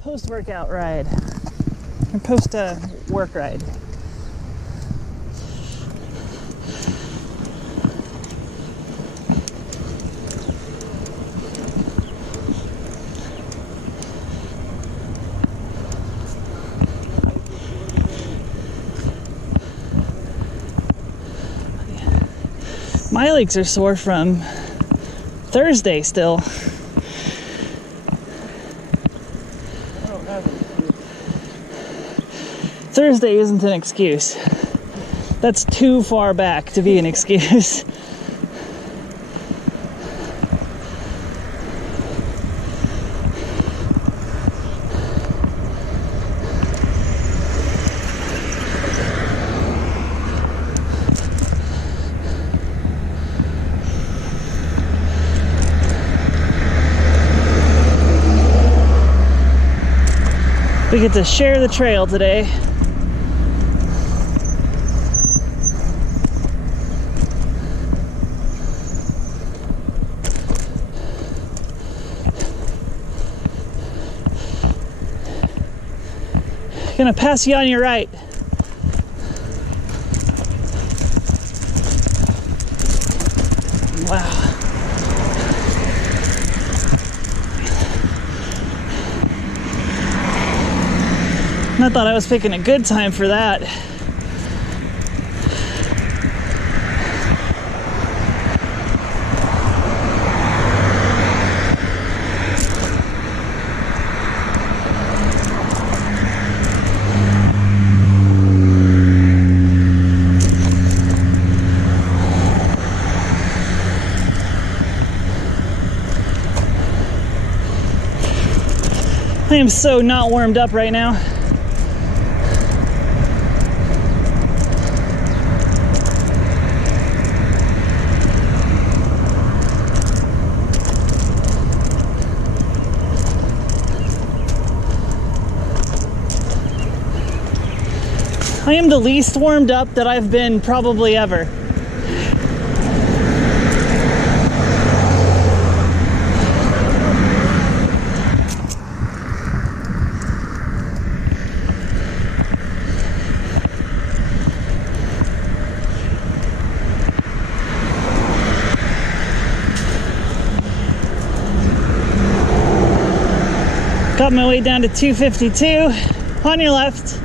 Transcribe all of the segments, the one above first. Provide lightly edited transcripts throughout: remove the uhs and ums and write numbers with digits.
Post-workout ride, or post-work ride. My legs are sore from Thursday still. Thursday isn't an excuse. That's too far back to be an excuse. We get to share the trail today. Gonna pass you on your right. Wow. I thought I was picking a good time for that. I am so not warmed up right now. I am the least warmed up that I've been probably ever. Got my way down to 252 on your left.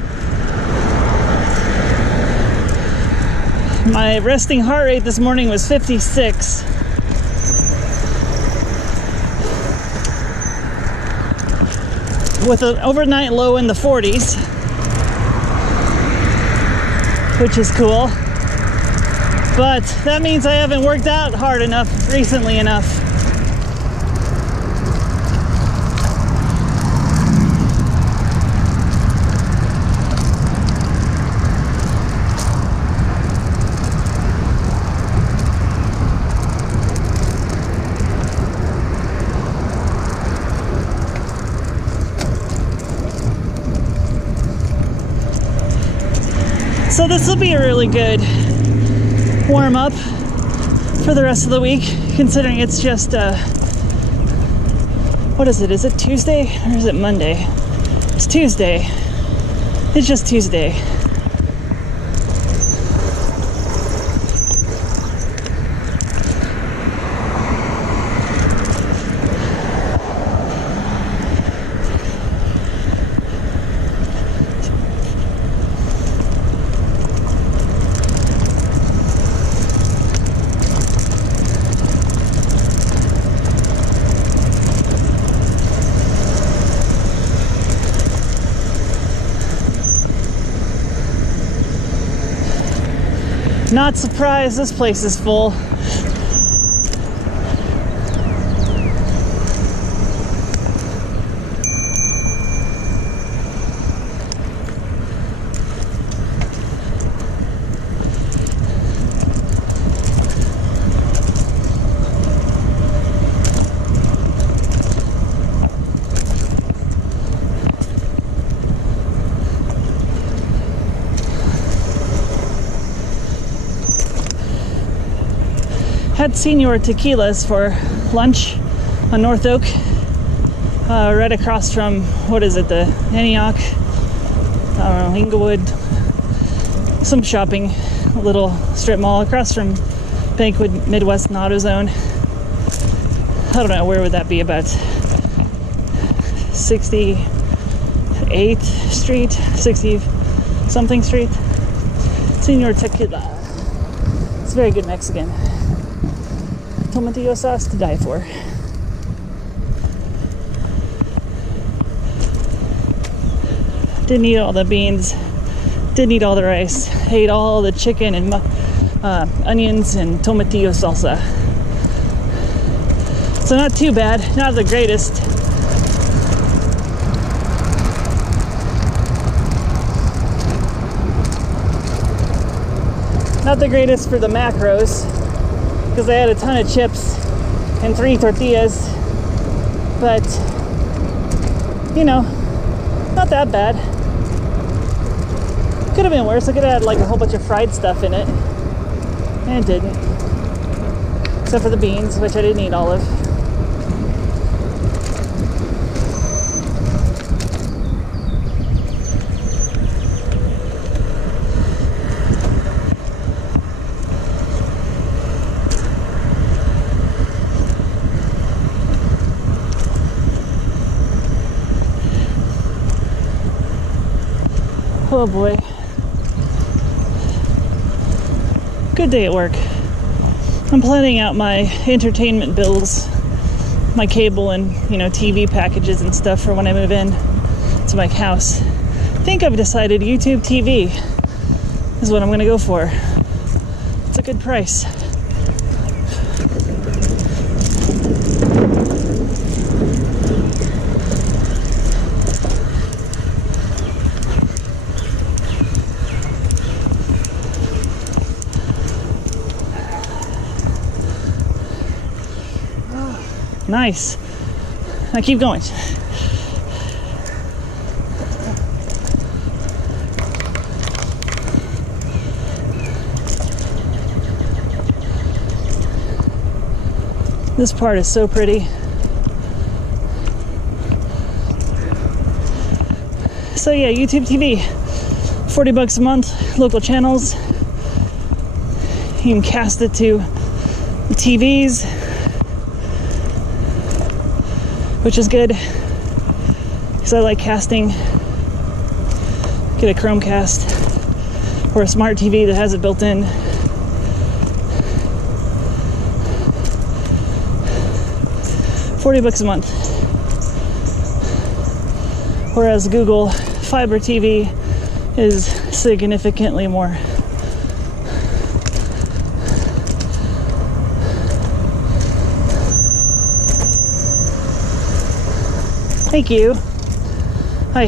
My resting heart rate this morning was 56. With an overnight low in the 40s, which is cool. But that means I haven't worked out hard enough recently enough. So this will be a really good warm up for the rest of the week, considering it's just, what is it? Is it Tuesday or is it Monday? It's Tuesday. It's just Tuesday. Not surprised, this place is full. Had Senior Tequilas for lunch on North Oak, right across from, what is it, the Antioch, I don't know, Inglewood, some shopping, a little strip mall across from Banquet Midwest and AutoZone. I don't know, where would that be, about 68th Street, 60 something Street. Senior Tequila. It's very good Mexican. Tomatillo sauce to die for. Didn't eat all the beans, didn't eat all the rice, ate all the chicken and onions and tomatillo salsa. So not too bad, not the greatest. Not the greatest for the macros, because I had a ton of chips and 3 tortillas, but you know, not that bad. Could have been worse. I could have had like a whole bunch of fried stuff in it, and it didn't, except for the beans, which I didn't eat all of. Oh boy. Good day at work. I'm planning out my entertainment bills, my cable and, TV packages and stuff for when I move in to my house. I think I've decided YouTube TV is what I'm going to go for. It's a good price. Nice. Now keep going. This part is so pretty. So yeah, YouTube TV, $40 a month, local channels. You can cast it to the TVs, which is good because I like casting. Get a Chromecast or a smart TV that has it built in. $40 a month. Whereas Google Fiber TV is significantly more. Thank you. Hi.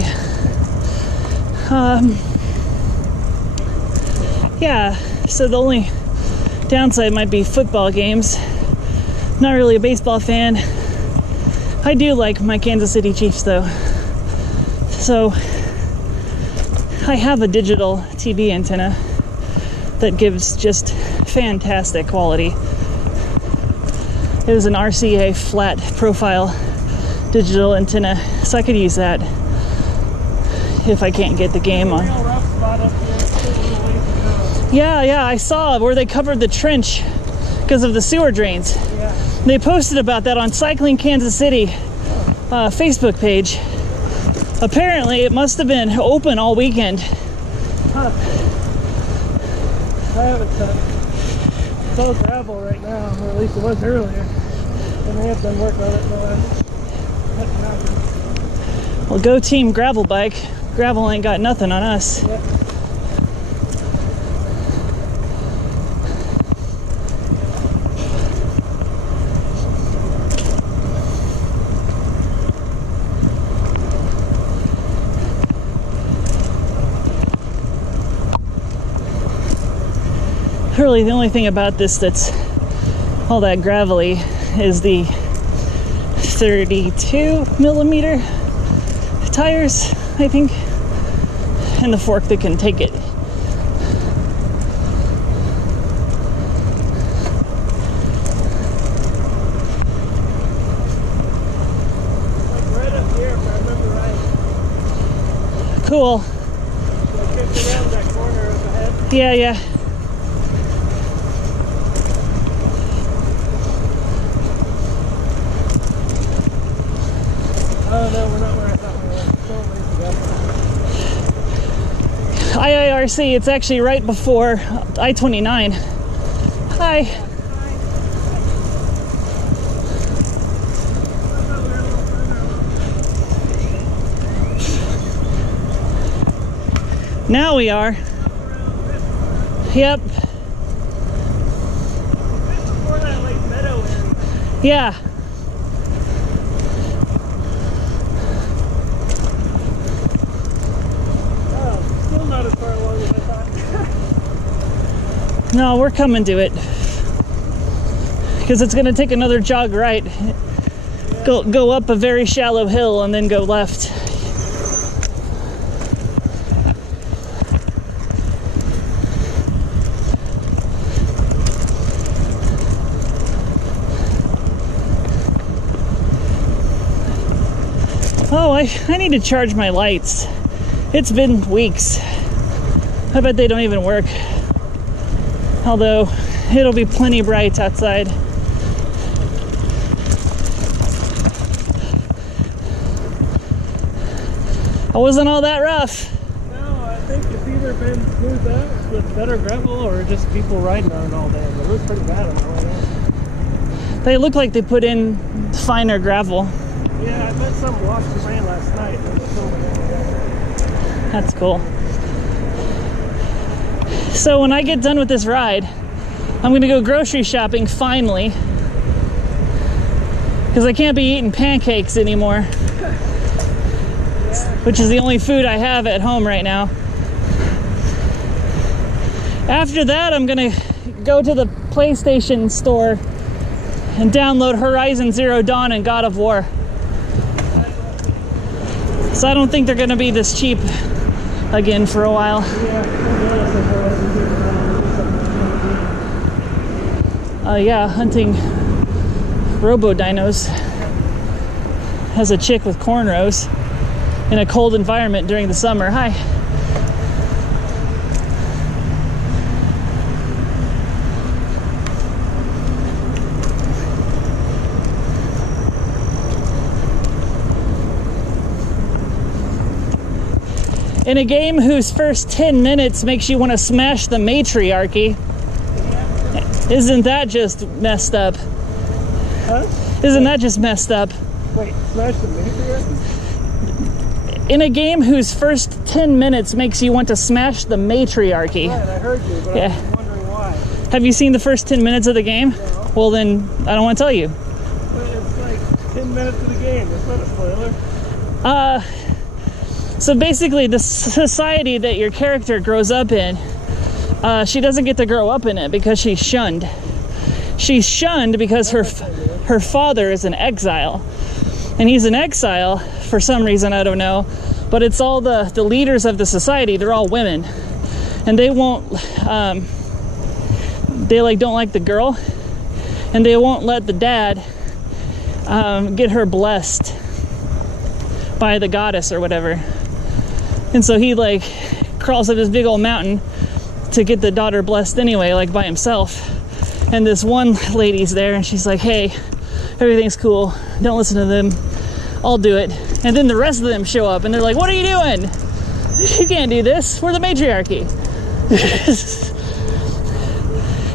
Yeah, so the only downside might be football games. Not really a baseball fan. I do like my Kansas City Chiefs though. So I have a digital TV antenna that gives just fantastic quality. It was an RCA flat profile digital antenna, so I could use that if I can't get the game on. Yeah, I saw where they covered the trench because of the sewer drains. Yeah. They posted about that on Cycling Kansas City Facebook page. Apparently it must have been open all weekend. Huh. I haven't it's all gravel right now, or at least it was earlier, and they have done work on it. Well, go team gravel bike. Gravel ain't got nothing on us. Yeah. Really, the only thing about this that's all that gravelly is the 32 millimeter tires, I think, and the fork that can take it. cool. Like just around that corner of the head. Yeah, yeah. Oh no, we're not where I thought we were. So ways ago. IIRC, it's actually right before I-29. Hi. Now we are. Yep. Just before that like meadow area. Yeah. Oh, still not as far along as I thought. No, we're coming to it. Because it's going to take another jog right. Go up a very shallow hill and then go left. Oh, I need to charge my lights. It's been weeks. I bet they don't even work. Although, it'll be plenty bright outside. I wasn't all that rough. No, I think it's either been smoothed out with better gravel or just people riding on it all day. But it was pretty bad on the way down. They look like they put in finer gravel. Yeah, I bet some washed away last night. That's cool. So when I get done with this ride, I'm gonna go grocery shopping finally. Because I can't be eating pancakes anymore. Which is the only food I have at home right now. After that, I'm gonna go to the PlayStation store and download Horizon Zero Dawn and God of War. So I don't think they're gonna be this cheap again for a while. Yeah, hunting robo-dinos. Has a chick with cornrows in a cold environment during the summer. Hi. In a game whose first 10 minutes makes you want to smash the matriarchy, isn't that just messed up? Huh? Isn't that just messed up? Wait, smash the matriarchy? In a game whose first 10 minutes makes you want to smash the matriarchy. Right, I heard you, but Yeah. I was wondering why. Have you seen the first 10 minutes of the game? No. Well then, I don't want to tell you. But it's like 10 minutes of the game. That's not a spoiler. So basically the society that your character grows up in, she doesn't get to grow up in it because she's shunned. She's shunned because her father is in exile. And he's in exile for some reason, I don't know. But it's all the leaders of the society, they're all women. And they won't, they like don't like the girl. And they won't let the dad get her blessed by the goddess or whatever. And so he like crawls up this big old mountain to get the daughter blessed anyway, like by himself. And this one lady's there and she's like, hey, everything's cool. Don't listen to them. I'll do it. And then the rest of them show up and they're like, what are you doing? You can't do this. We're the matriarchy.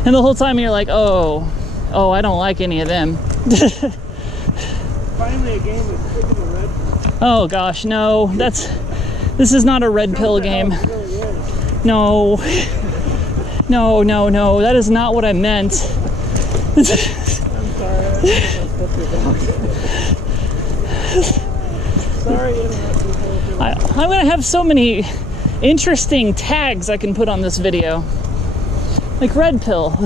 And the whole time you're like, oh, I don't like any of them. Finally, a game is picking the red. Oh gosh, no. This is not a red pill game. It really is. No. No, no, no. That is not what I meant. I'm sorry. Sorry to interrupt people. I'm gonna have so many interesting tags I can put on this video. Like red pill.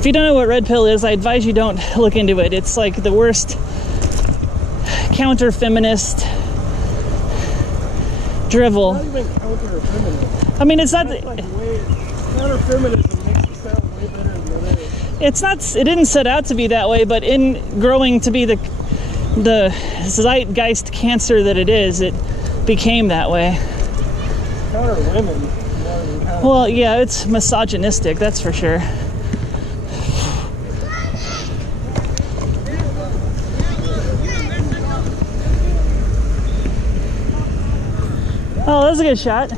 If you don't know what red pill is, I advise you don't look into it. It's like the worst counter-feminist drivel. Not even counter-feminist. I mean, it's not. That's like counter-feminism makes it sound way better than it is. It's not. It didn't set out to be that way, but in growing to be the the zeitgeist cancer that it is, it became that way. Counter women. Well, yeah, it's misogynistic, that's for sure. Oh, that was a good shot.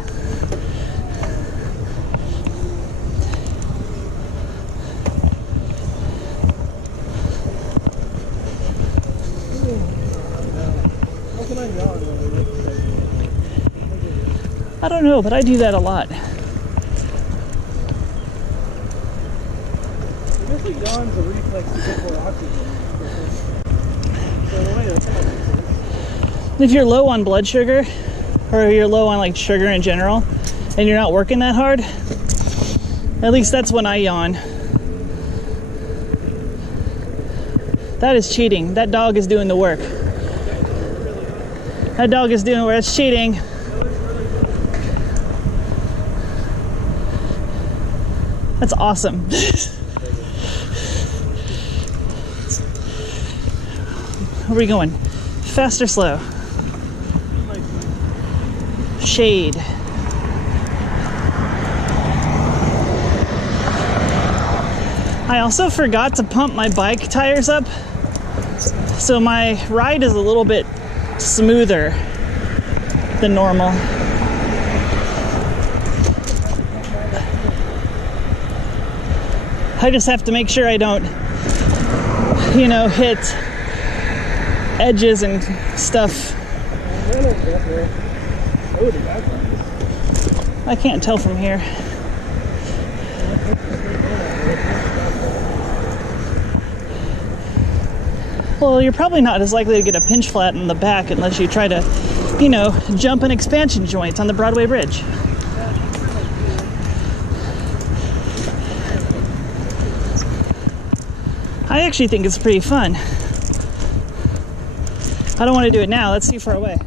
I don't know, but I do that a lot. I guess it yawns a reflex to get more oxygen. So the way that's happening. If you're low on blood sugar, or you're low on like sugar in general, and you're not working that hard, at least that's when I yawn. That is cheating. That dog is doing the work. That dog is doing the work. It's cheating. That's awesome. Where are we going? Fast or slow? Shade. I also forgot to pump my bike tires up, so my ride is a little bit smoother than normal. I just have to make sure I don't, hit edges and stuff. I can't tell from here. Well, you're probably not as likely to get a pinch flat in the back unless you try to, jump an expansion joint on the Broadway Bridge. I actually think it's pretty fun. I don't want to do it now. Let's see far away.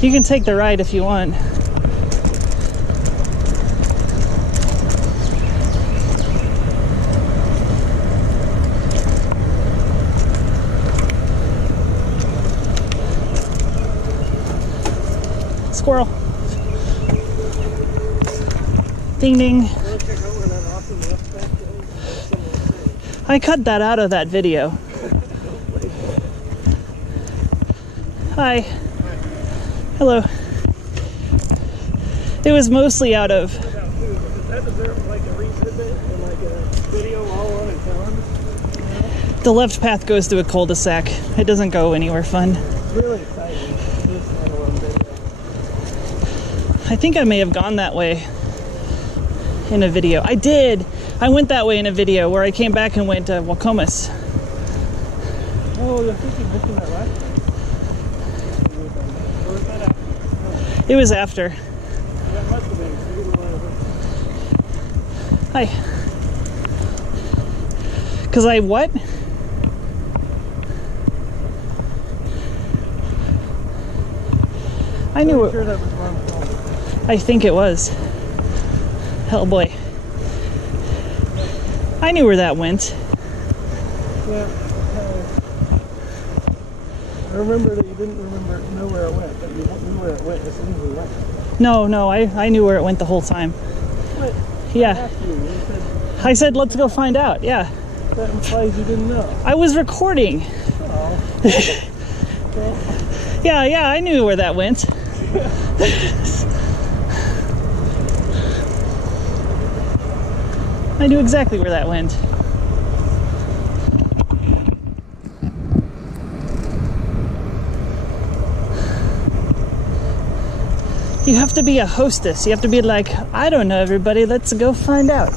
You can take the ride if you want. Squirrel. Ding ding. I cut that out of that video. Hi. Hello. It was mostly out of. Does that deserve like a revisit and like a video all on its own? The left path goes to a cul-de-sac. It doesn't go anywhere fun. It's really exciting. This standalone video. I think I may have gone that way in a video. I did. I went that way in a video where I came back and went to Wacomas. Oh, I think you mentioned that last time. Or was that after? Oh. It was after. That must have been. Hi. Because I what? I knew it. Sure that was wrong. I think it was. Hell boy. I knew where that went. Yeah. I remember that you didn't know where it went, but you knew where it went as soon as we went. No, I knew where it went the whole time. What? Yeah. I asked you. You said, I said, let's go find out. Yeah. that implies you didn't know. I was recording. Oh. Well, Yeah, I knew where that went. I knew exactly where that went. You have to be a hostess. You have to be like, I don't know, everybody. Let's go find out.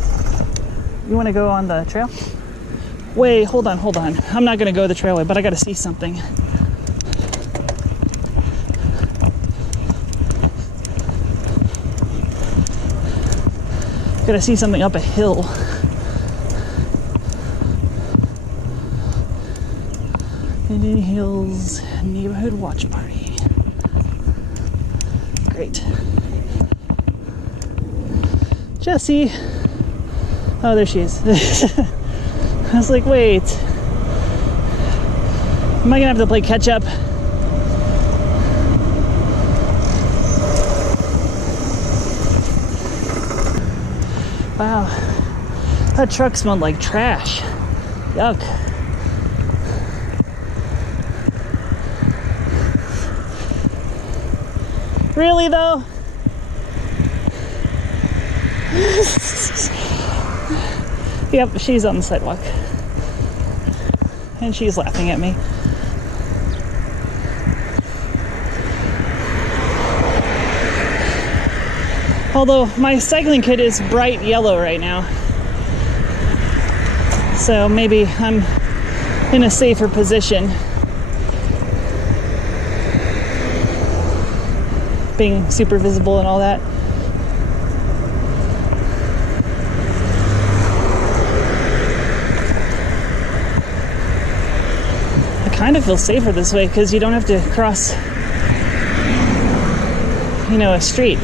You want to go on the trail? Wait, hold on. I'm not going to go the trailway, but I got to see something. Got to see something up a hill. Indian Hills Neighborhood Watch Party. Great. Jessie. Oh, there she is. I was like, wait. Am I gonna have to play catch up? Wow. That truck smelled like trash. Yuck. Really though? Yep, she's on the sidewalk. And she's laughing at me. Although my cycling kit is bright yellow right now. So maybe I'm in a safer position. Being super visible and all that. I kind of feel safer this way because you don't have to cross, you know, a street.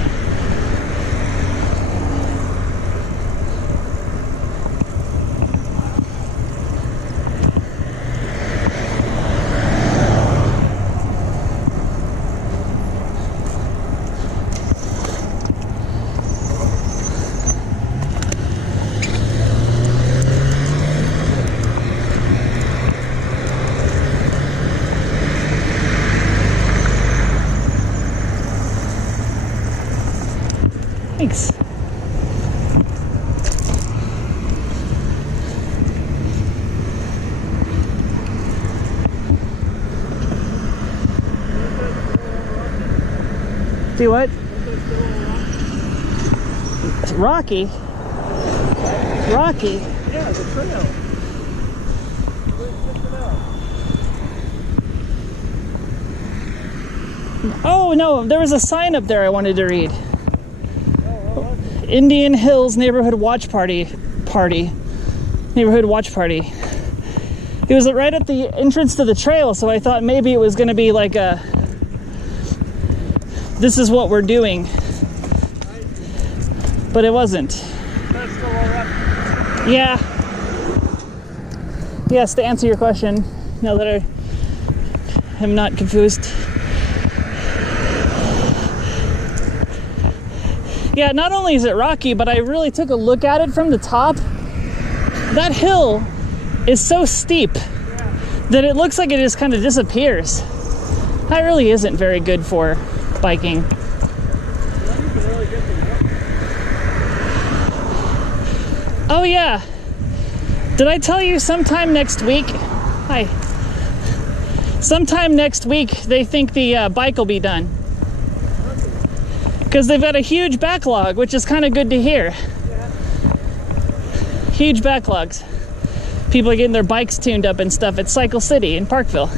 Thanks. Do what? Rocky? Rocky? Yeah, the trail. Oh no, there was a sign up there I wanted to read. Indian Hills Neighborhood Watch Party. Neighborhood Watch Party. It was right at the entrance to the trail, so I thought maybe it was going to be like a, this is what we're doing. But it wasn't. Yeah. Yes, to answer your question, now that I am not confused. Yeah, not only is it rocky, but I really took a look at it from the top. That hill is so steep that it looks like it just kind of disappears. That really isn't very good for biking. Oh yeah. Did I tell you sometime next week? Hi. Sometime next week they think the bike will be done. Because they've got a huge backlog, which is kind of good to hear. Yeah. Huge backlogs. People are getting their bikes tuned up and stuff at Cycle City in Parkville.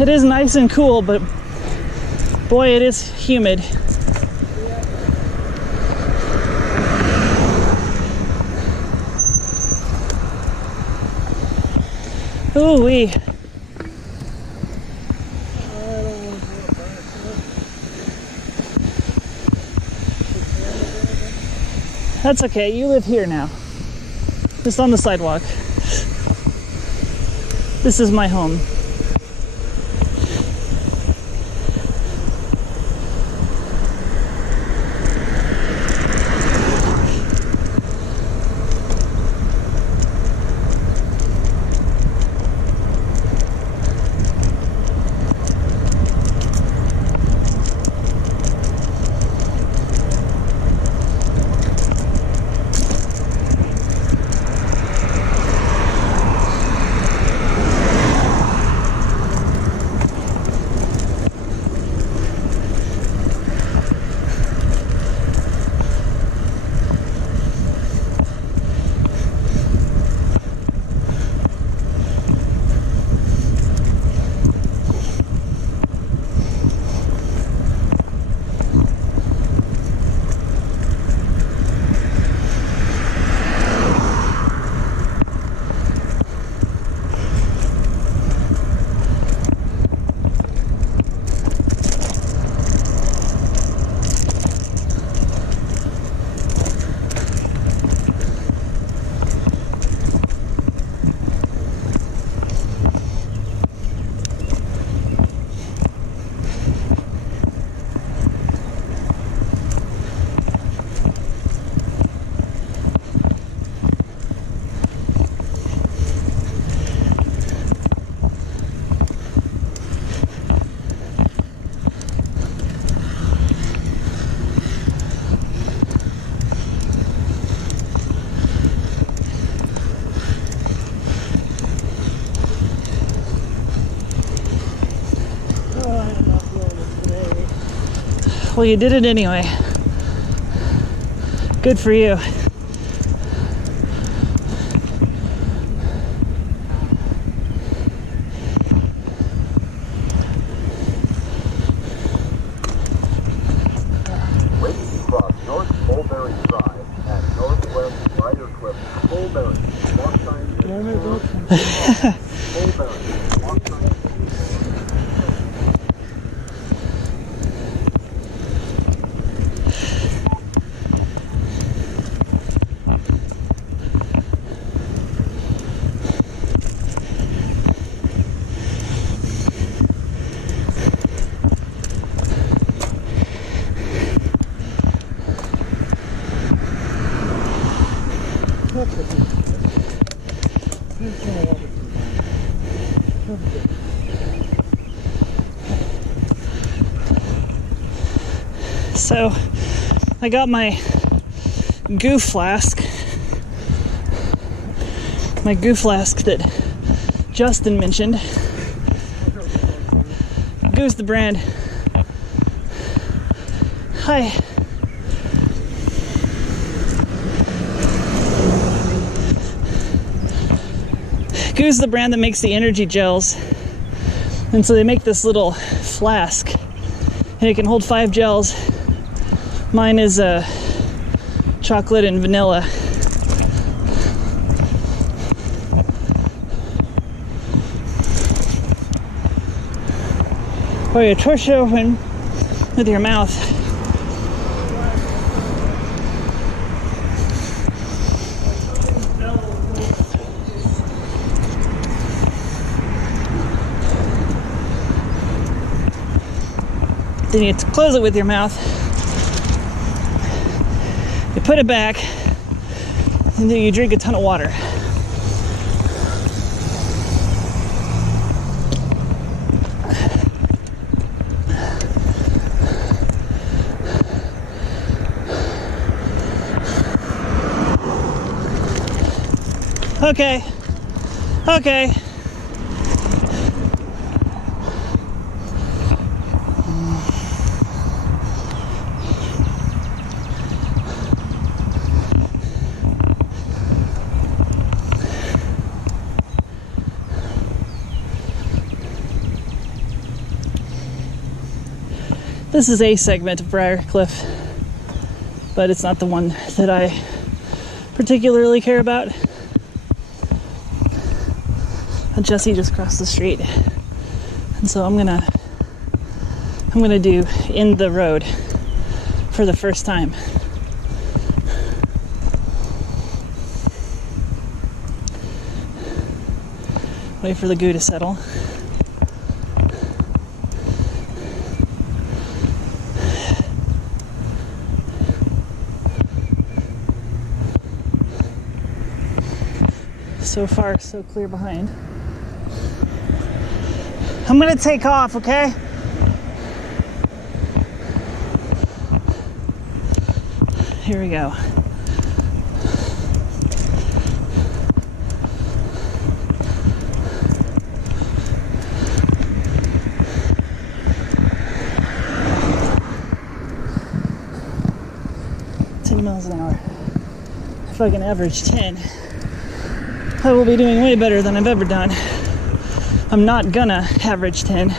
It is nice and cool, but boy, it is humid. Ooh-wee. That's okay, you live here now. Just on the sidewalk. This is my home. Well, you did it anyway. Good for you. Cross North Mulberry Drive at Northwest Briarcliff, Mulberry. Walk time is Mulberry. Walk time. So I got my goo flask that Justin mentioned. Goo's the brand. Hi. Goo's the brand that makes the energy gels. And so they make this little flask and it can hold 5 gels. Mine is chocolate and vanilla. Pour your torch open with your mouth. Then you close it with your mouth. You put it back, and then you drink a ton of water. Okay. Okay. This is a segment of Briarcliff, but it's not the one that I particularly care about. And Jesse just crossed the street, and so I'm gonna do In the Road for the first time. Wait for the goo to settle. So far, so clear behind. I'm gonna take off, okay? Here we go. Miles an hour. If I can average 10, I will be doing way better than I've ever done. I'm not gonna average 10.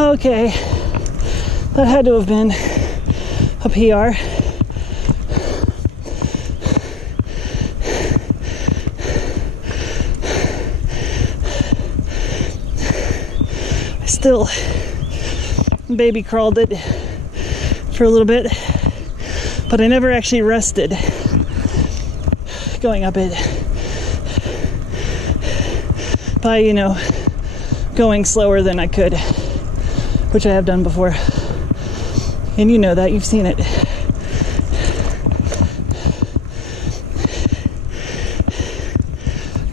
Okay, that had to have been a PR. I still baby crawled it for a little bit, but I never actually rested going up it by, you know, going slower than I could, which I have done before. And you know that, you've seen it.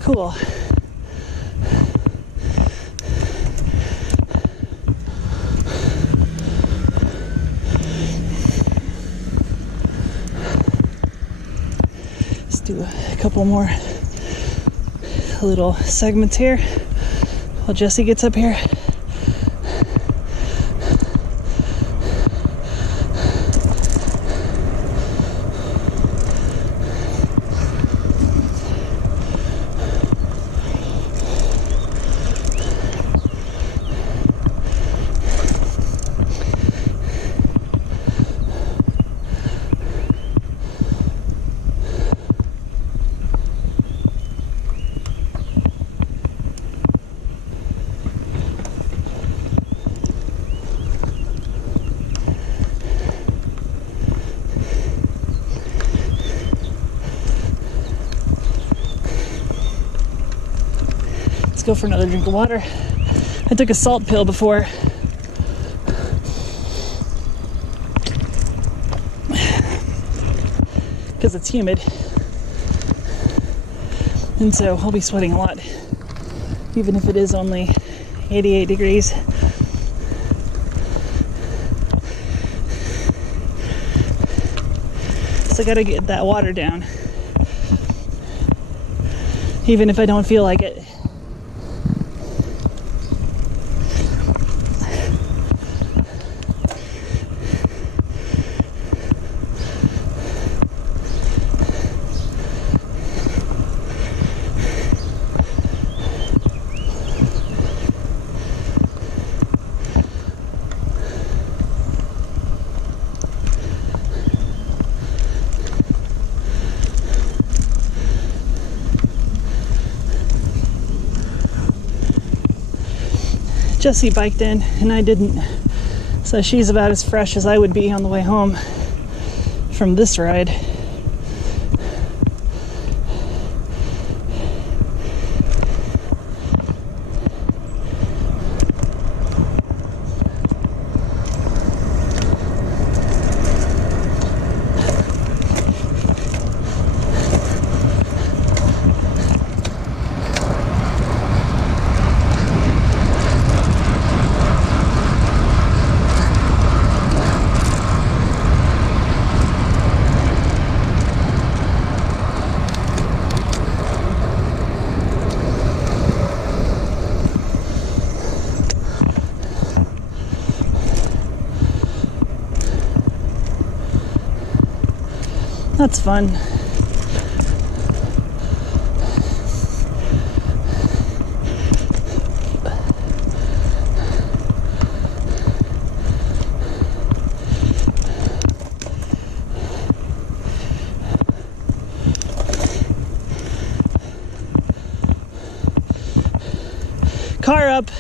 Cool. Let's do a couple more little segments here while Jesse gets up here. Go for another drink of water. I took a salt pill before. Because it's humid. And so I'll be sweating a lot. Even if it is only 88 degrees. So I gotta get that water down. Even if I don't feel like it. Jessie biked in and I didn't, so she's about as fresh as I would be on the way home from this ride. That's fun. Car up.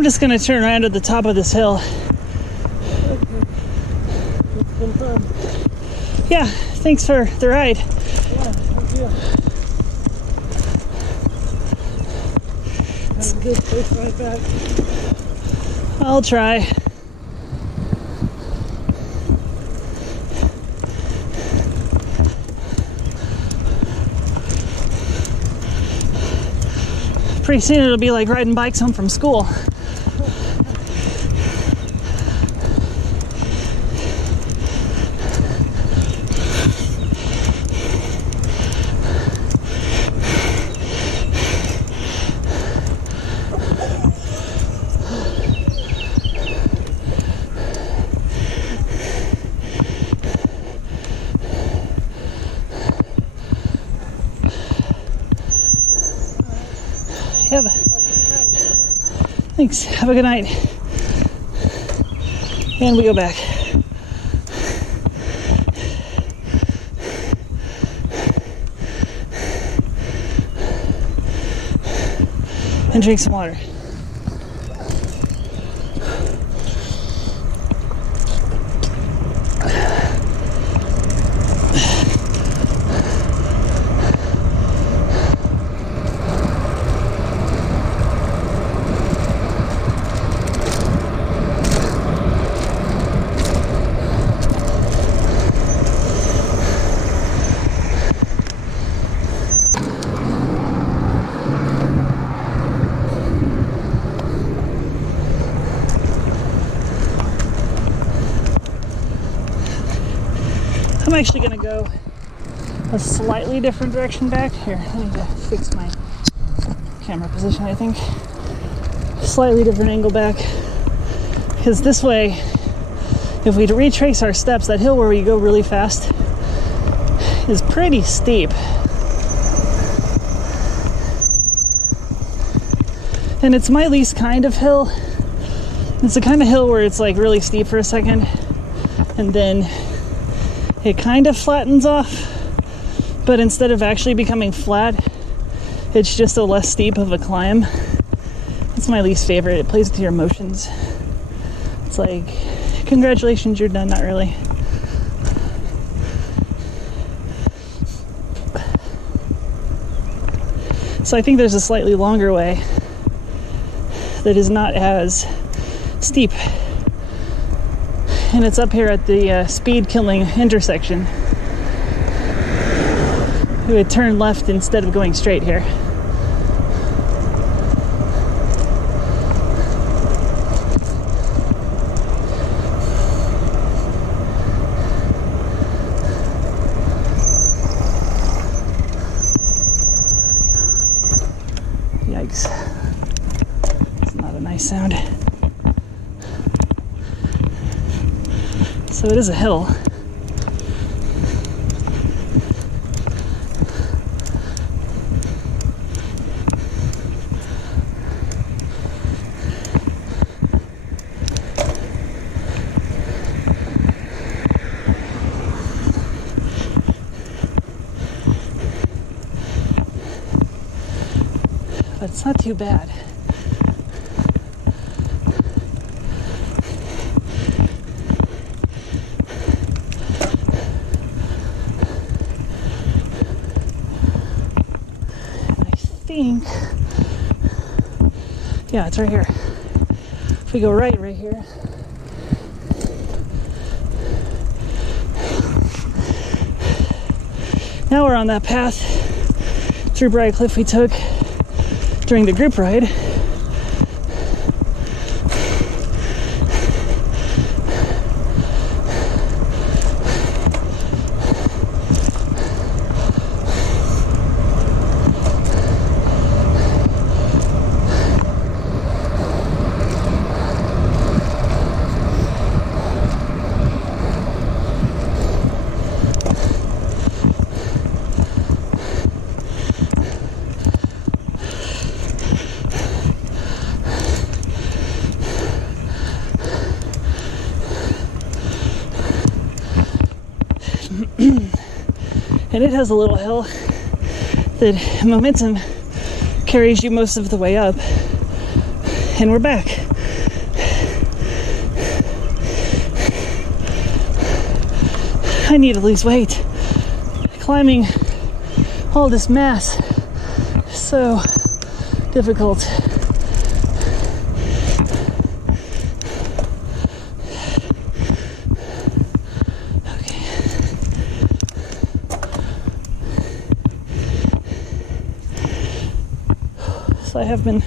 I'm just gonna turn around at the top of this hill. It's been fun. Yeah, thanks for the ride. Yeah, thank you. Have a good safe ride back. I'll try. Pretty soon it'll be like riding bikes home from school. Yep. Thanks. Have a good night. And we go back. And drink some water. I'm actually going to go a slightly different direction back. Here, I need to fix my camera position, I think. Slightly different angle back. Because this way, if we retrace our steps, that hill where we go really fast is pretty steep. And it's my least kind of hill. It's the kind of hill where it's like really steep for a second and then it kind of flattens off, but instead of actually becoming flat, it's just a less steep of a climb. It's my least favorite. It plays with your emotions. It's like, congratulations, you're done. Not really. So I think there's a slightly longer way that is not as steep. And it's up here at the speed-killing intersection. We would turn left instead of going straight here. Yikes. It's not a nice sound. So it is a hill. But it's not too bad. Yeah, it's right here. If we go right here. Now we're on that path through Briarcliff we took during the group ride. And it has a little hill that momentum carries you most of the way up. And we're back. I need to lose weight. Climbing all this mass is so difficult. Okay. So I have been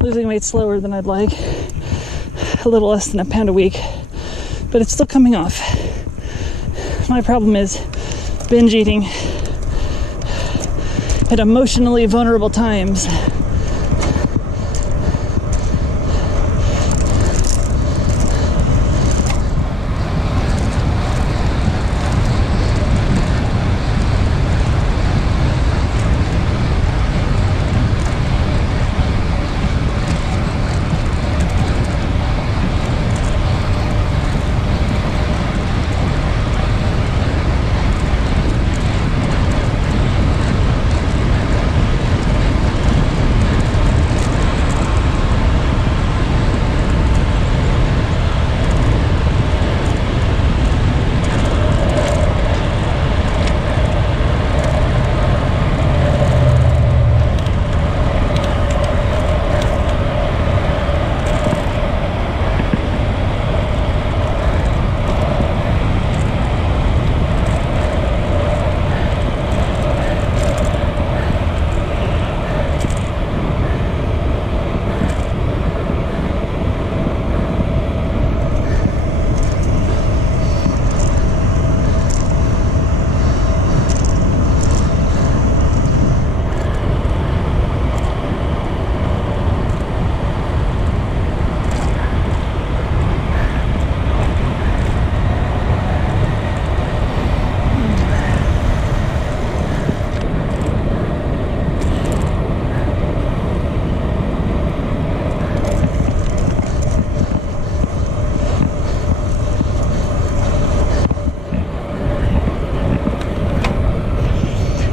losing weight slower than I'd like, a little less than a pound a week, but it's still coming off. My problem is binge eating at emotionally vulnerable times.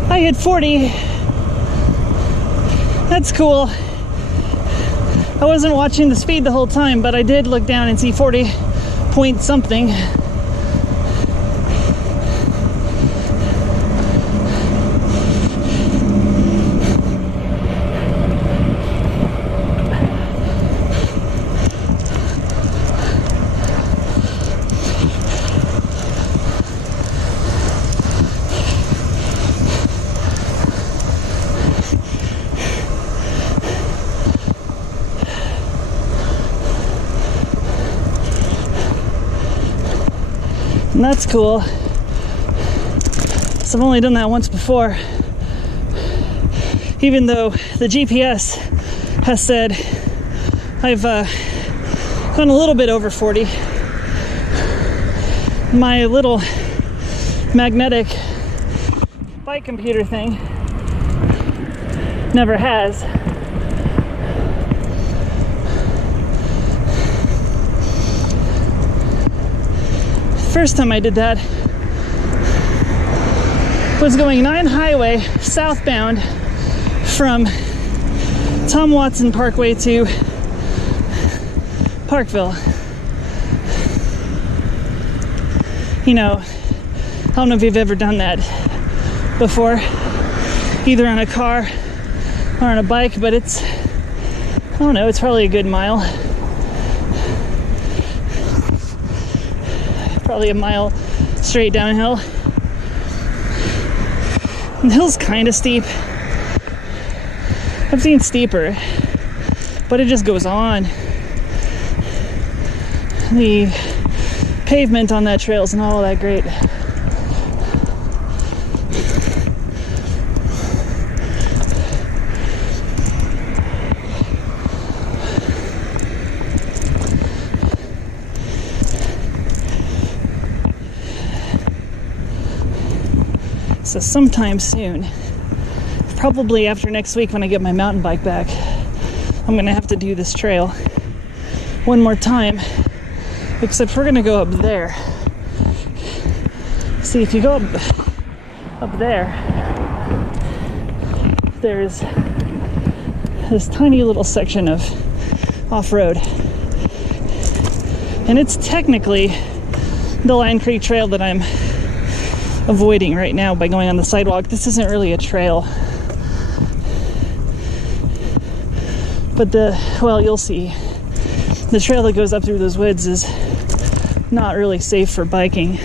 I hit 40. That's cool. I wasn't watching the speed the whole time, but I did look down and see 40 point something. And that's cool. So I've only done that once before. Even though the GPS has said I've gone a little bit over 40. My little magnetic bike computer thing never has. First time I did that was going 9 highway southbound from Tom Watson Parkway to Parkville. You know, I don't know if you've ever done that before, either on a car or on a bike, but it's, I don't know, it's probably a good mile. Probably a mile straight downhill. And the hill's kind of steep. I've seen steeper, but it just goes on. The pavement on that trail is not all that great. So sometime soon, probably after next week when I get my mountain bike back, I'm gonna have to do this trail one more time, except we're gonna go up there. See, if you go up there, there's this tiny little section of off-road, and it's technically the Lion Creek Trail that I'm avoiding right now by going on the sidewalk. This isn't really a trail. But well, you'll see. The trail that goes up through those woods is not really safe for biking.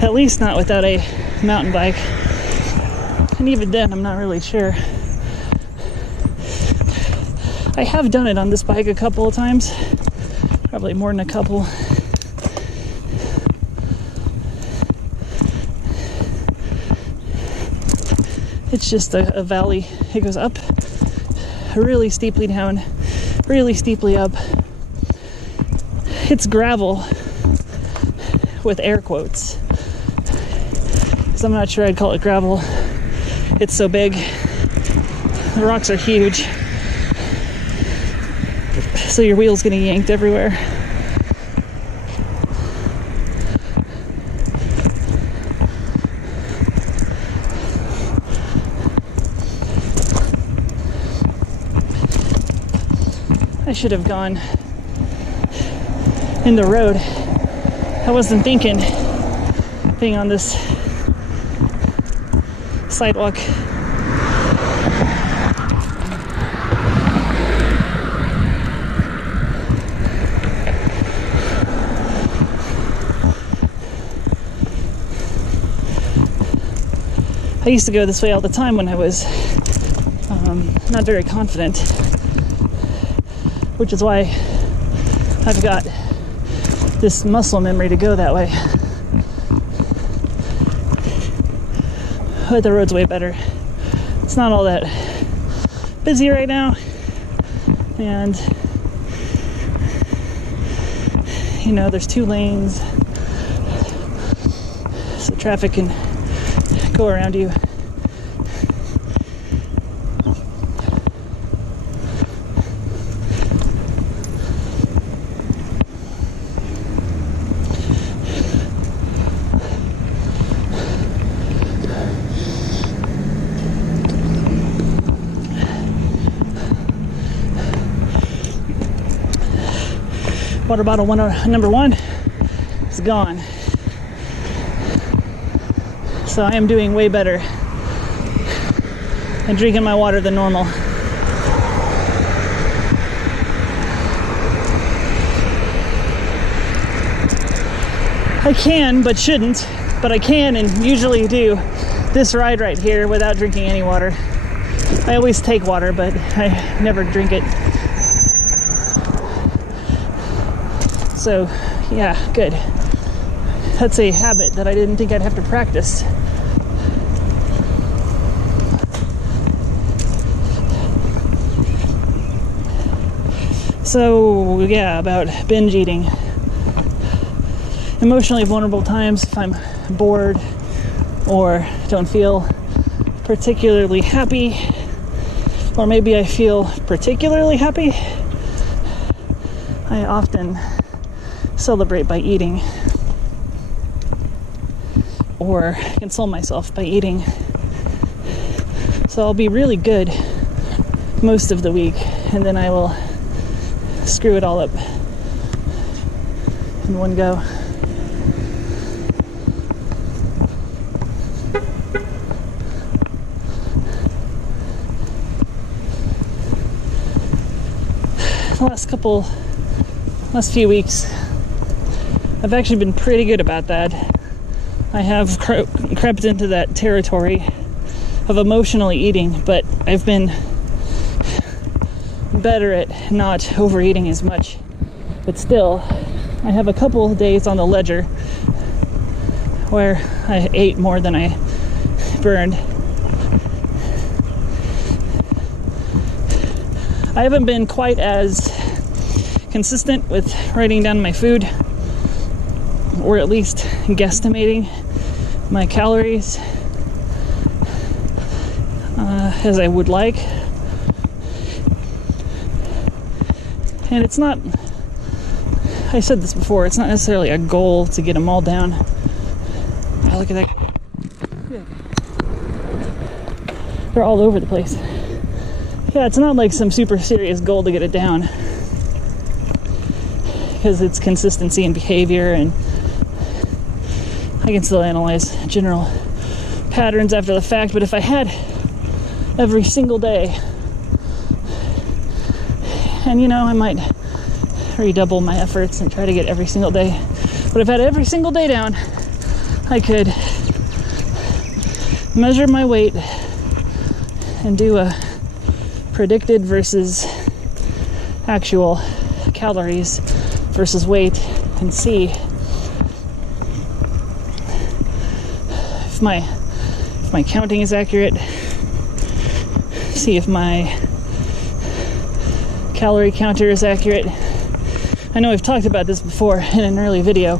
At least not without a mountain bike. And even then, I'm not really sure. I have done it on this bike a couple of times. Probably more than a couple. It's just a valley. It goes up really steeply down, really steeply up. It's gravel with air quotes, because I'm not sure I'd call it gravel. It's so big. The rocks are huge, so your wheel's getting yanked everywhere. I should have gone in the road. I wasn't thinking being on this sidewalk. I used to go this way all the time when I was not very confident, which is why I've got this muscle memory to go that way. But the road's way better. It's not all that busy right now, and you know, there's 2 lanes, so traffic can go around you. Water bottle number 1 is gone. So I am doing way better and drinking my water than normal. I can, but shouldn't. But I can and usually do this ride right here without drinking any water. I always take water, but I never drink it. So, yeah, good. That's a habit that I didn't think I'd have to practice. So, yeah, about binge eating. Emotionally vulnerable times, if I'm bored or don't feel particularly happy, or maybe I feel particularly happy, I often celebrate by eating, or console myself by eating. So I'll be really good most of the week, and then I will screw it all up in one go. The last few weeks, I've actually been pretty good about that. I have crept into that territory of emotionally eating, but I've been better at not overeating as much. But still, I have a couple of days on the ledger where I ate more than I burned. I haven't been quite as consistent with writing down my food, or at least guesstimating my calories as I would like. And it's not, I said this before, it's not necessarily a goal to get them all down. Oh, look at that. They're all over the place. Yeah, it's not like some super serious goal to get it down, because it's consistency and behavior, and I can still analyze general patterns after the fact, but if I had every single day, and you know, I might redouble my efforts and try to get every single day, but if I had every single day down, I could measure my weight and do a predicted versus actual calories versus weight and see if my counting is accurate, see if my calorie counter is accurate. I know we've talked about this before in an early video,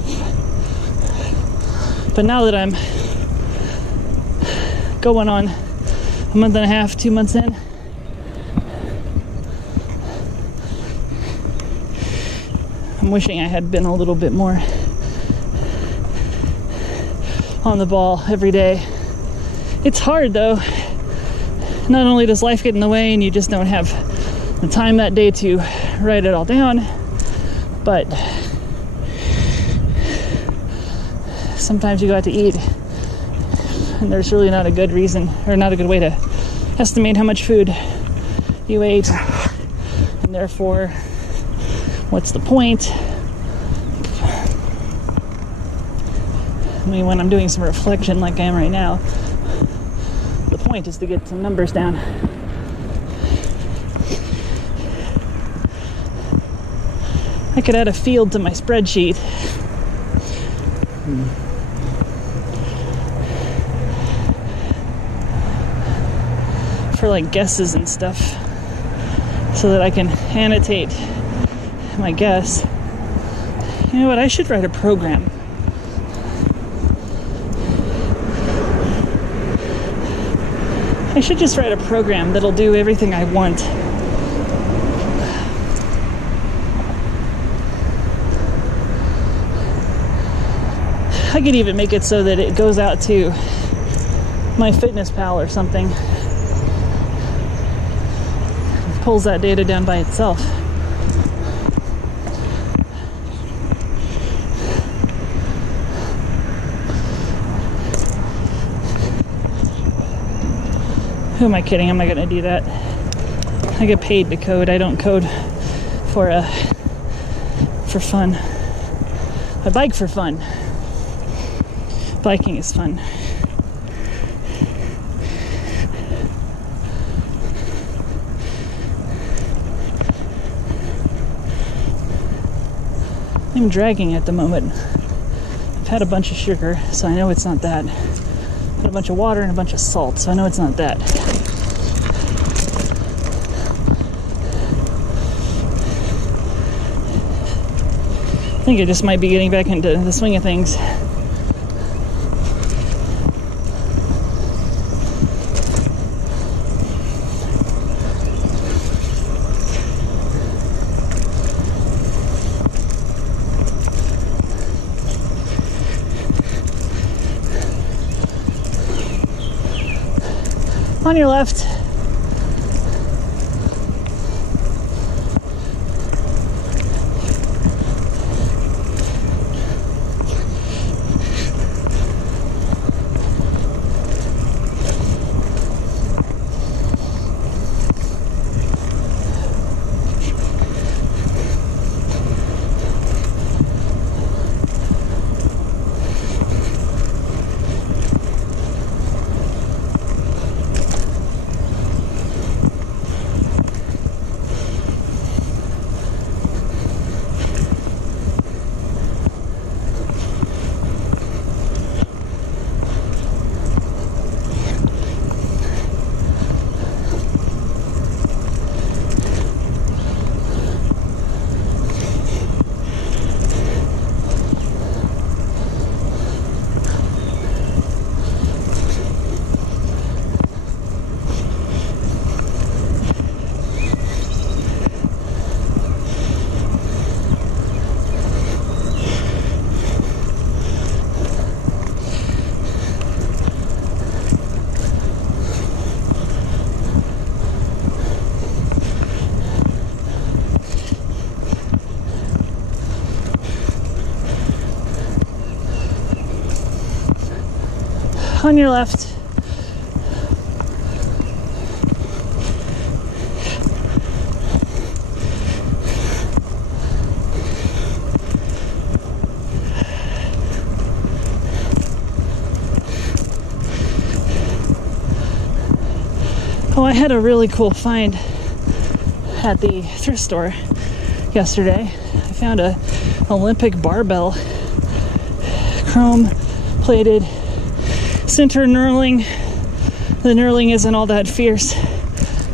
but now that I'm going on a month and a half, 2 months in, I'm wishing I had been a little bit more on the ball every day. It's hard though. Not only does life get in the way and you just don't have the time that day to write it all down, but sometimes you go out to eat and there's really not a good reason, or not a good way to estimate how much food you ate, and therefore what's the point? I mean, when I'm doing some reflection like I am right now, the point is to get some numbers down. I could add a field to my spreadsheet. For like guesses and stuff, so that I can annotate my guess. You know what? I should write a program. I should just write a program that'll do everything I want. I could even make it so that it goes out to my Fitness Pal or something. It pulls that data down by itself. Who am I kidding? I'm not gonna do that. I get paid to code. I don't code for fun. I bike for fun. Biking is fun. I'm dragging at the moment. I've had a bunch of sugar, so I know it's not that. I've had a bunch of water and a bunch of salt, so I know it's not that. I think I just might be getting back into the swing of things. On your left. On your left. Oh, I had a really cool find at the thrift store yesterday. I found a Olympic barbell, chrome plated center knurling. The knurling isn't all that fierce.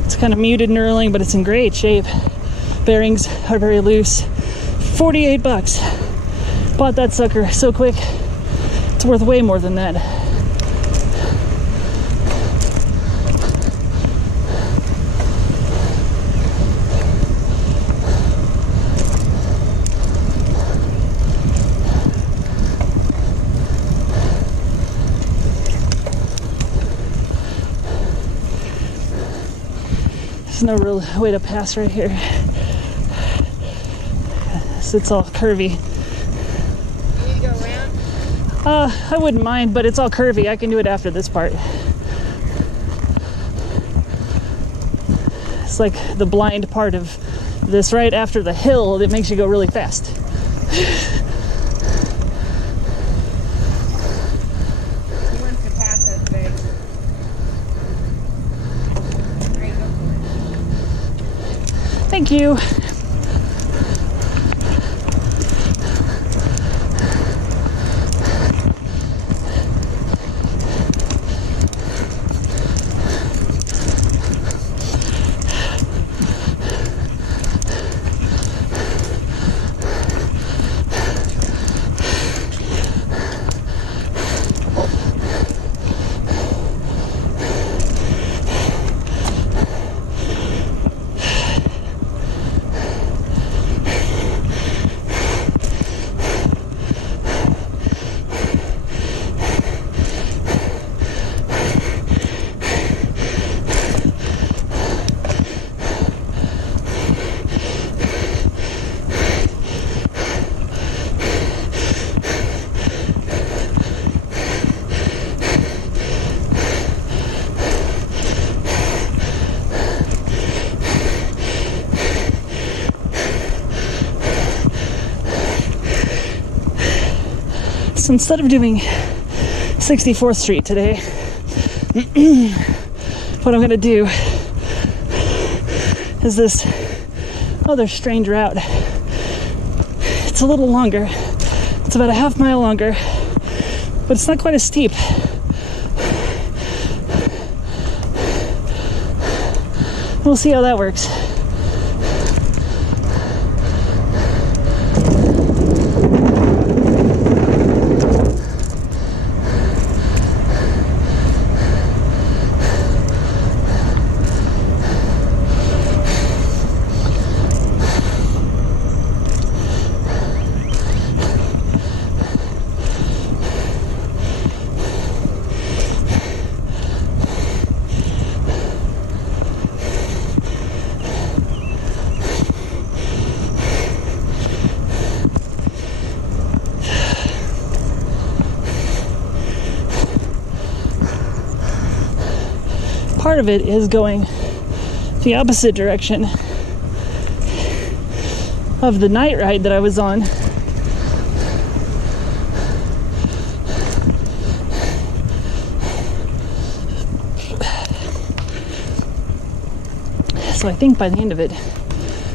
It's kind of muted knurling, but it's in great shape. Bearings are very loose. 48 bucks. Bought that sucker so quick. It's worth way more than that. No real way to pass right here. So it's all curvy. You need to go around? I wouldn't mind, but it's all curvy. I can do it after this part. It's like the blind part of this right after the hill that makes you go really fast. He wants to pass us, babe. Thank you. So instead of doing 64th Street today, what I'm going to do is this other strange route. It's a little longer. It's about a half mile longer, but it's not quite as steep. We'll see how that works. Part of it is going the opposite direction of the night ride that I was on. So I think by the end of it,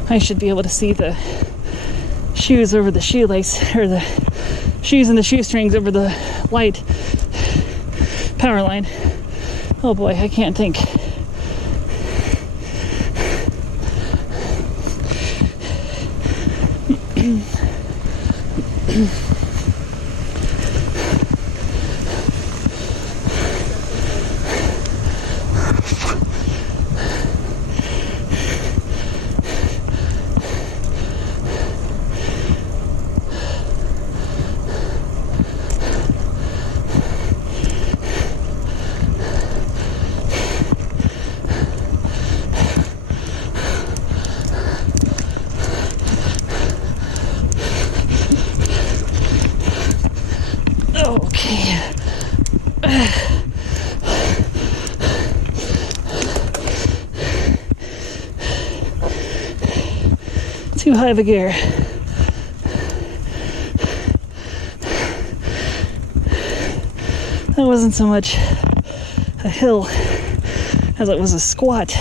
I should be able to see the shoes over the shoelace, or the shoes and the shoestrings over the light power line. Oh boy, I can't think. Okay. high of a gear. That wasn't so much a hill as it was a squat.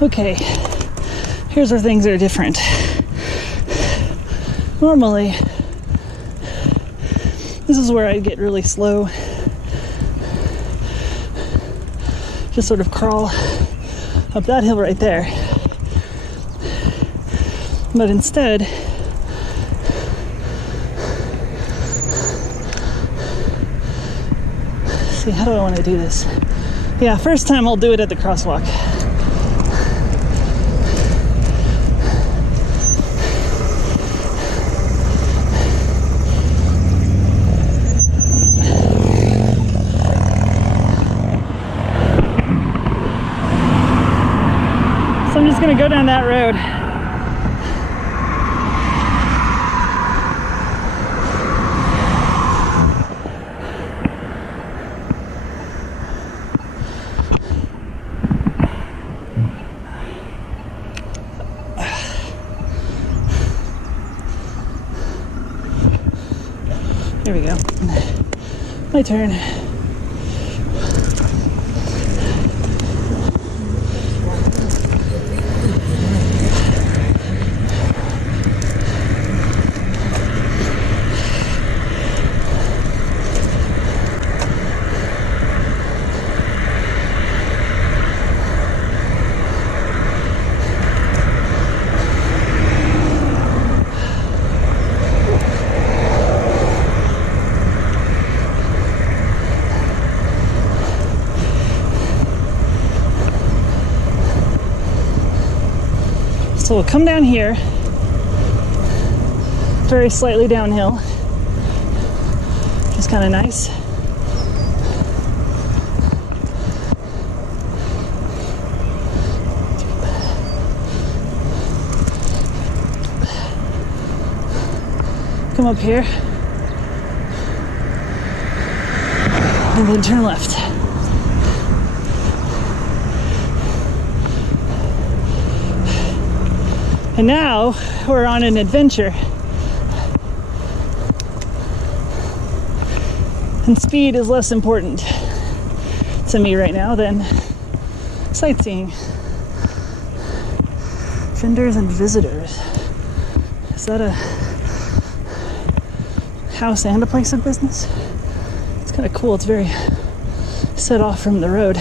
Okay, here's where things are different. Normally, this is where I'd get really slow. Just sort of crawl up that hill right there. But instead, see, how do I want to do this? Yeah, first time I'll do it at the crosswalk. So I'm just gonna go down that road. Here we go. My turn. So we'll come down here, very slightly downhill, which is kind of nice. Come up here, and then turn left. And now we're on an adventure. And speed is less important to me right now than sightseeing. Vendors and visitors. Is that a house and a place of business? It's kind of cool. It's very set off from the road.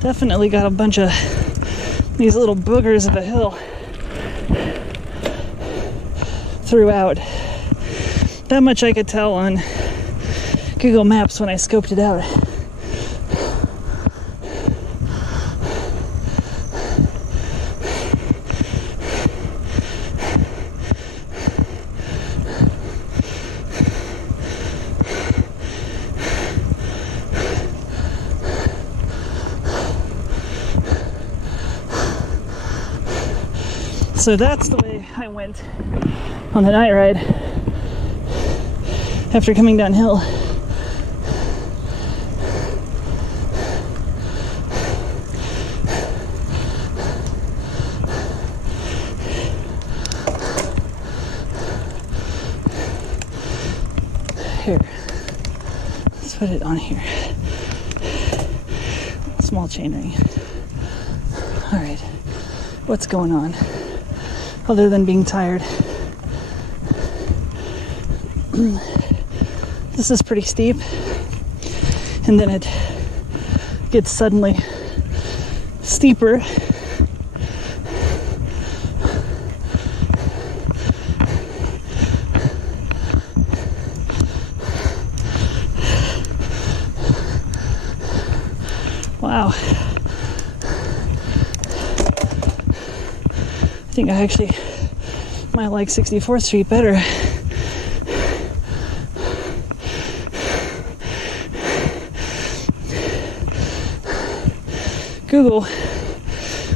Definitely got a bunch of these little boogers of a hill throughout. That much I could tell on Google Maps when I scoped it out. So that's the way I went on the night ride after coming downhill. Here, let's put it on here. Small chain ring. All right, what's going on? Other than being tired. This is pretty steep, and then it gets suddenly steeper. Wow. I think I actually might like 64th Street better.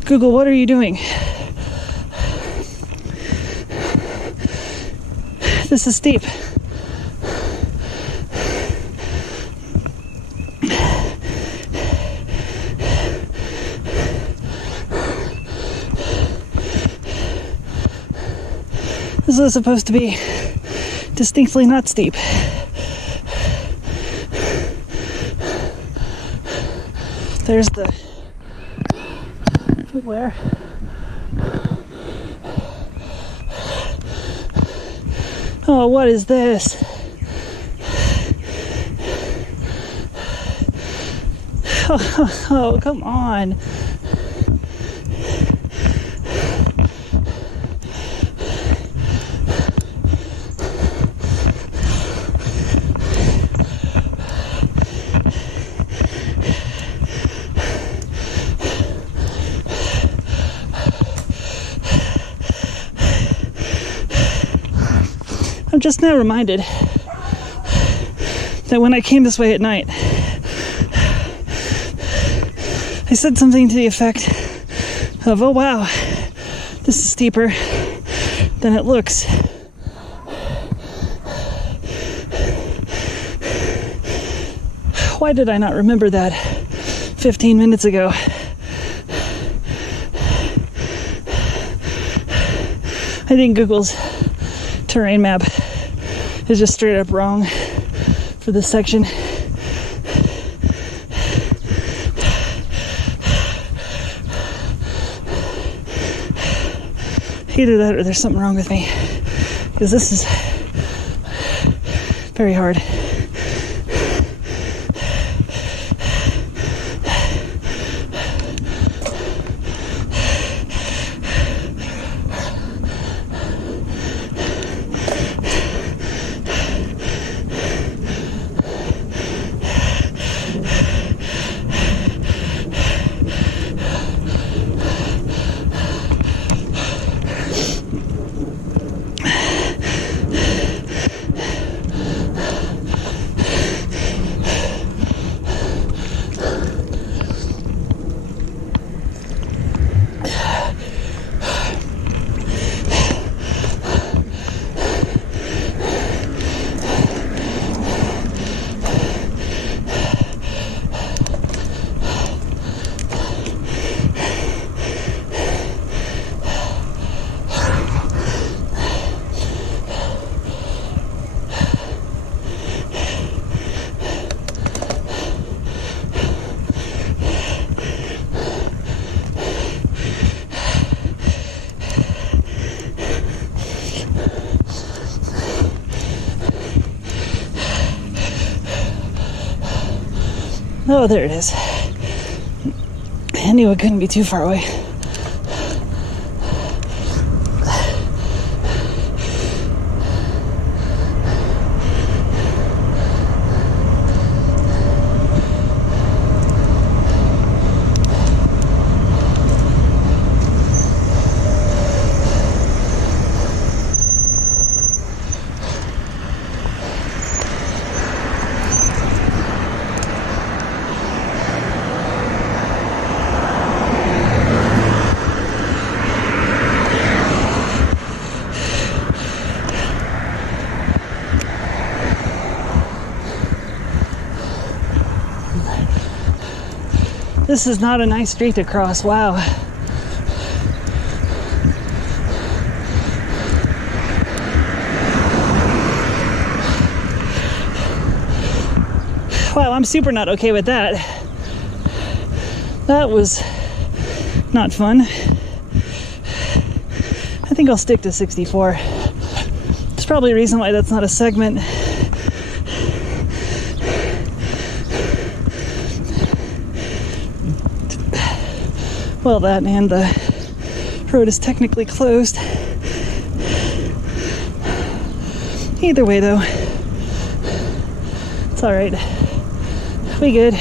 Google, what are you doing? This is steep. This is supposed to be distinctly not steep. There's the footwear. Oh, what is this? Oh, come on. I'm just now reminded that when I came this way at night, I said something to the effect of, oh wow, this is steeper than it looks. Why did I not remember that 15 minutes ago? I think Google's terrain map is just straight up wrong for this section. Either that or there's something wrong with me, because this is very hard. Oh, there it is. I knew it couldn't be too far away. This is not a nice street to cross. Wow. Wow, I'm super not okay with that. That was not fun. I think I'll stick to 64. There's probably a reason why that's not a segment. Well, that and the road is technically closed. Either way, though, it's all right. We good.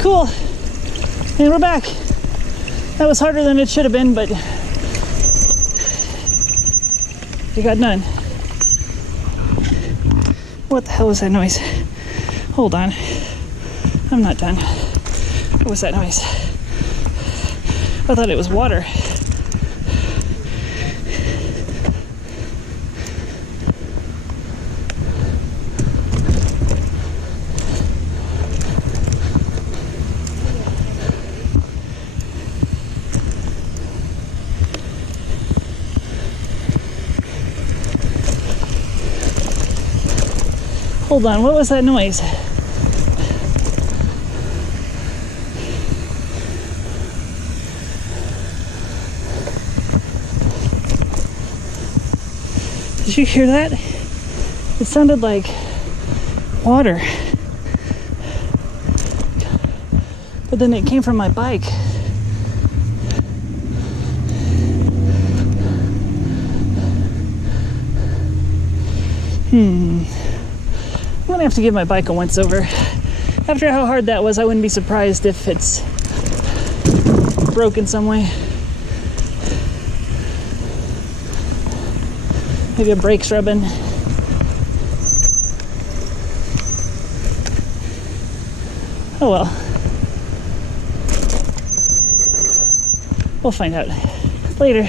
Cool. And we're back. That was harder than it should have been, but we got done. What the hell was that noise? Hold on. I'm not done. What was that noise? I thought it was water. Hold on, what was that noise? Did you hear that? It sounded like water. But then it came from my bike. I'm gonna have to give my bike a once over. After how hard that was, I wouldn't be surprised if it's broken some way. Maybe a brake's rubbing. Oh well. We'll find out later.